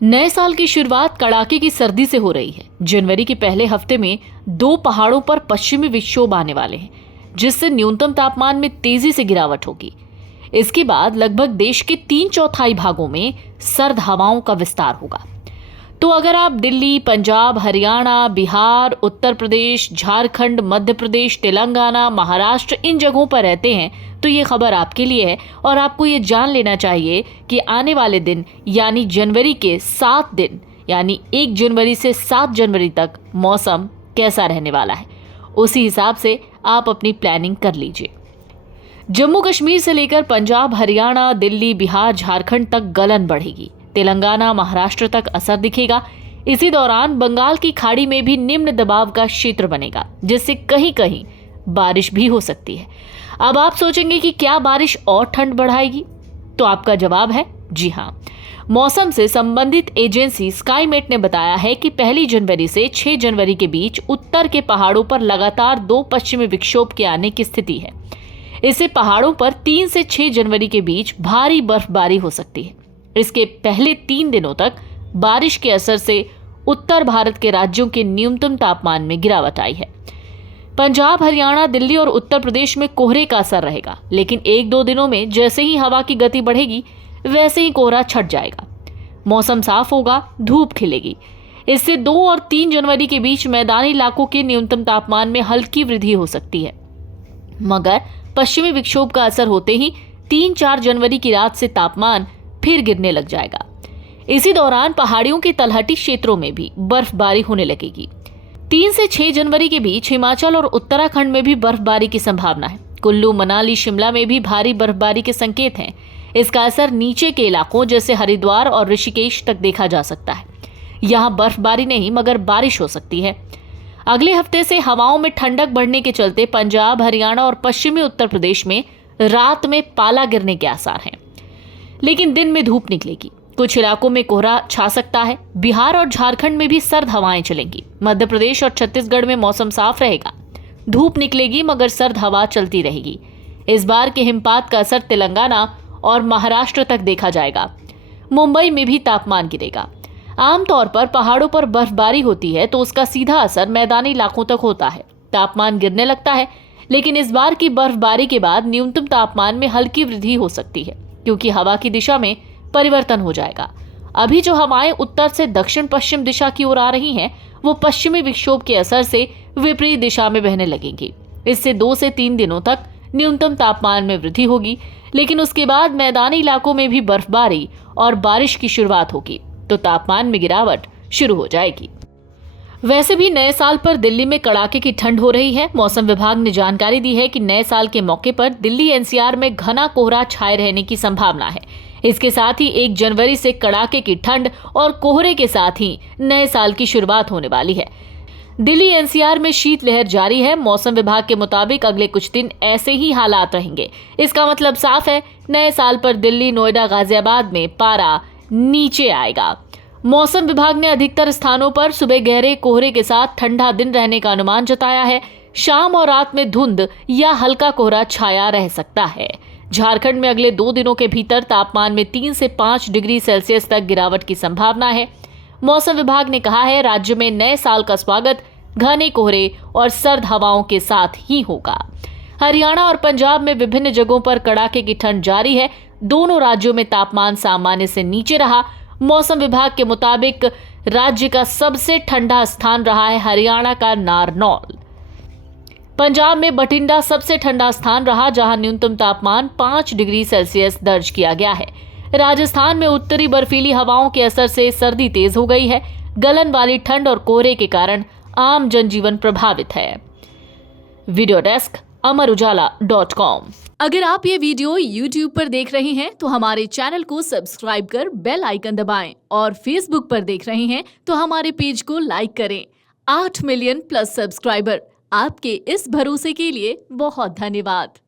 नए साल की शुरुआत कड़ाके की सर्दी से हो रही है। जनवरी के पहले हफ्ते में दो पहाड़ों पर पश्चिमी विक्षोभ आने वाले हैं, जिससे न्यूनतम तापमान में तेजी से गिरावट होगी। इसके बाद लगभग देश के 3/4 भागों में सर्द हवाओं का विस्तार होगा। तो अगर आप दिल्ली, पंजाब, हरियाणा, बिहार, उत्तर प्रदेश, झारखंड, मध्य प्रदेश, तेलंगाना, महाराष्ट्र इन जगहों पर रहते हैं तो ये खबर आपके लिए है और आपको ये जान लेना चाहिए कि आने वाले दिन यानी जनवरी के 7 दिन यानी 1 जनवरी से 7 जनवरी तक मौसम कैसा रहने वाला है। उसी हिसाब से आप अपनी प्लानिंग कर लीजिए। जम्मू कश्मीर से लेकर पंजाब, हरियाणा, दिल्ली, बिहार, झारखंड तक गलन बढ़ेगी। तेलंगाना, महाराष्ट्र तक असर दिखेगा। इसी दौरान बंगाल की खाड़ी में भी निम्न दबाव का क्षेत्र बनेगा, जिससे कहीं कहीं बारिश भी हो सकती है। अब आप सोचेंगे कि क्या बारिश और ठंड बढ़ाएगी? तो आपका जवाब है जी हाँ। मौसम से संबंधित एजेंसी स्काईमेट ने बताया है कि 1 जनवरी से 6 जनवरी के बीच उत्तर के पहाड़ों पर लगातार 2 पश्चिमी विक्षोभ के आने की स्थिति है। इससे पहाड़ों पर 3 से 6 जनवरी के बीच भारी बर्फबारी हो सकती है। इसके पहले 3 दिनों तक बारिश के असर से उत्तर भारत के राज्यों के न्यूनतम तापमान में गिरावट आई है। पंजाब, हरियाणा, दिल्ली और उत्तर प्रदेश में कोहरे का असर रहेगा, लेकिन 1-2 दिनों में जैसे ही हवा की गति बढ़ेगी वैसे ही कोहरा छट जाएगा। मौसम साफ होगा, धूप खिलेगी। इससे 2 और 3 जनवरी के बीच मैदानी इलाकों के न्यूनतम तापमान में हल्की वृद्धि हो सकती है, मगर पश्चिमी विक्षोभ का असर होते ही 3-4 जनवरी की रात से तापमान फिर गिरने लग जाएगा। इसी दौरान पहाड़ियों के तलहटी क्षेत्रों में भी बर्फबारी होने लगेगी। 3 से 6 जनवरी के बीच हिमाचल और उत्तराखंड में भी बर्फबारी की संभावना है। कुल्लू, मनाली, शिमला में भी भारी बर्फबारी के संकेत हैं। इसका असर नीचे के इलाकों जैसे हरिद्वार और ऋषिकेश तक देखा जा सकता है। यहाँ बर्फबारी नहीं मगर बारिश हो सकती है। अगले हफ्ते से हवाओं में ठंडक बढ़ने के चलते पंजाब, हरियाणा और पश्चिमी उत्तर प्रदेश में रात में पाला गिरने के आसार हैं, लेकिन दिन में धूप निकलेगी। कुछ इलाकों में कोहरा छा सकता है। बिहार और झारखंड में भी सर्द हवाएं चलेंगी। मध्य प्रदेश और छत्तीसगढ़ में मौसम साफ रहेगा। धूप निकलेगी मगर सर्द हवा चलती रहेगी। इस बार के हिमपात का असर तेलंगाना और महाराष्ट्र तक देखा जाएगा। मुंबई में भी तापमान गिरेगा। आमतौर पर पहाड़ों पर बर्फबारी होती है तो उसका सीधा असर मैदानी इलाकों तक होता है। तापमान गिरने लगता है, लेकिन इस बार की बर्फबारी के बाद न्यूनतम तापमान में हल्की वृद्धि हो सकती है, क्योंकि हवा की दिशा में परिवर्तन हो जाएगा। अभी जो हवाएं उत्तर से दक्षिण पश्चिम दिशा की ओर आ रही हैं, वो पश्चिमी विक्षोभ के असर से विपरीत दिशा में बहने लगेंगी। इससे 2 से 3 दिनों तक न्यूनतम तापमान में वृद्धि होगी, लेकिन उसके बाद मैदानी इलाकों में भी बर्फबारी और बारिश की शुरुआत होगी, तो तापमान में गिरावट शुरू हो जाएगी। वैसे भी नए साल पर दिल्ली में कड़ाके की ठंड हो रही है। मौसम विभाग ने जानकारी दी है कि नए साल के मौके पर दिल्ली एनसीआर में घना कोहरा छाए रहने की संभावना है। इसके साथ ही 1 जनवरी से कड़ाके की ठंड और कोहरे के साथ ही नए साल की शुरुआत होने वाली है। दिल्ली एनसीआर में शीतलहर जारी है। मौसम विभाग के मुताबिक अगले कुछ दिन ऐसे ही हालात रहेंगे। इसका मतलब साफ है, नए साल पर दिल्ली, नोएडा, गाजियाबाद में पारा नीचे आएगा। मौसम विभाग ने अधिकतर स्थानों पर सुबह गहरे कोहरे के साथ ठंडा दिन रहने का अनुमान जताया है। शाम और रात में धुंध या हल्का कोहरा छाया रह सकता है। झारखंड में अगले 2 दिनों के भीतर तापमान में 3 से 5 डिग्री सेल्सियस तक गिरावट की संभावना है। मौसम विभाग ने कहा है, राज्य में नए साल का स्वागत घने कोहरे और सर्द हवाओं के साथ ही होगा। हरियाणा और पंजाब में विभिन्न जगहों पर कड़ाके की ठंड जारी है। दोनों राज्यों में तापमान सामान्य से नीचे रहा। मौसम विभाग के मुताबिक राज्य का सबसे ठंडा स्थान रहा है हरियाणा का नारनौल। पंजाब में बठिंडा सबसे ठंडा स्थान रहा, जहां न्यूनतम तापमान 5 डिग्री सेल्सियस दर्ज किया गया है। राजस्थान में उत्तरी बर्फीली हवाओं के असर से सर्दी तेज हो गई है। गलन वाली ठंड और कोहरे के कारण आम जनजीवन प्रभावित है। वीडियो डेस्क अमरउजाला.com। अगर आप ये वीडियो YouTube पर देख रहे हैं तो हमारे चैनल को सब्सक्राइब कर बेल आइकन दबाएं, और Facebook पर देख रहे हैं तो हमारे पेज को लाइक करें। 8 मिलियन प्लस सब्सक्राइबर, आपके इस भरोसे के लिए बहुत धन्यवाद।